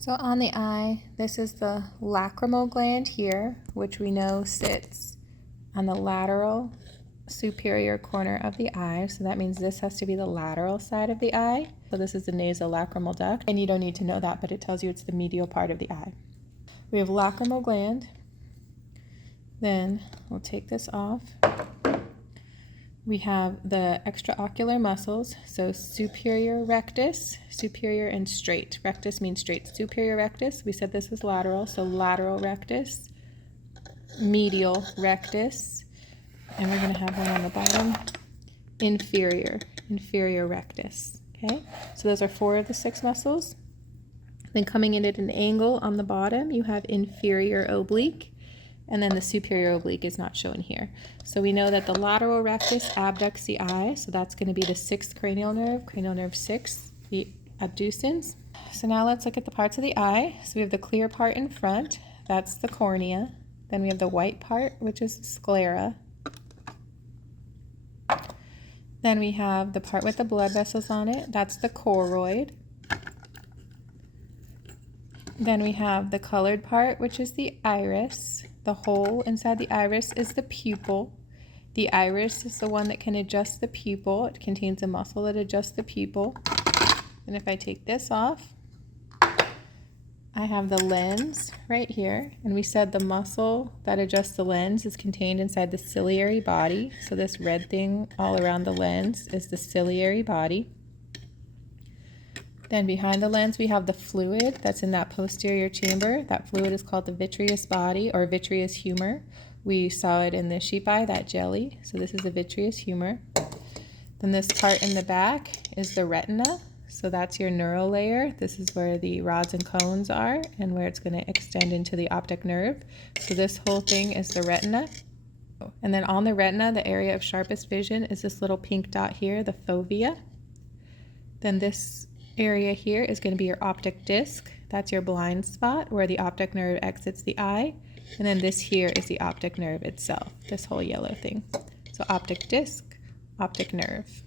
So on the eye, this is the lacrimal gland here, which we know sits on the lateral superior corner of the eye. So that means this has to be the lateral side of the eye. So this is the nasolacrimal duct, and you don't need to know that, but it tells you it's the medial part of the eye. We have lacrimal gland. Then we'll take this off. We have the extraocular muscles, so superior rectus, superior and straight. Rectus means straight. Superior rectus, we said this was lateral, so lateral rectus, medial rectus, and we're going to have one on the bottom, inferior rectus. Okay, so those are 4 of the 6 muscles. Then coming in at an angle on the bottom, you have inferior oblique. And then the superior oblique is not shown here. So we know that the lateral rectus abducts the eye, so that's going to be the 6th cranial nerve 6, the abducens. So now let's look at the parts of the eye. So we have the clear part in front, that's the cornea. Then we have the white part, which is the sclera. Then we have the part with the blood vessels on it, that's the choroid. Then we have the colored part, which is the iris. The hole inside the iris is the pupil. The iris is the one that can adjust the pupil. It contains a muscle that adjusts the pupil. And if I take this off, I have the lens right here. And we said the muscle that adjusts the lens is contained inside the ciliary body. So this red thing all around the lens is the ciliary body. Then behind the lens, we have the fluid that's in that posterior chamber. That fluid is called the vitreous body or vitreous humor. We saw it in the sheep eye, that jelly. So this is the vitreous humor. Then this part in the back is the retina. So that's your neural layer. This is where the rods and cones are and where it's going to extend into the optic nerve. So this whole thing is the retina. And then on the retina, the area of sharpest vision is this little pink dot here, the fovea. Then this area here is going to be your optic disc. That's your blind spot where the optic nerve exits the eye. And then this here is the optic nerve itself, this whole yellow thing. So optic disc, optic nerve.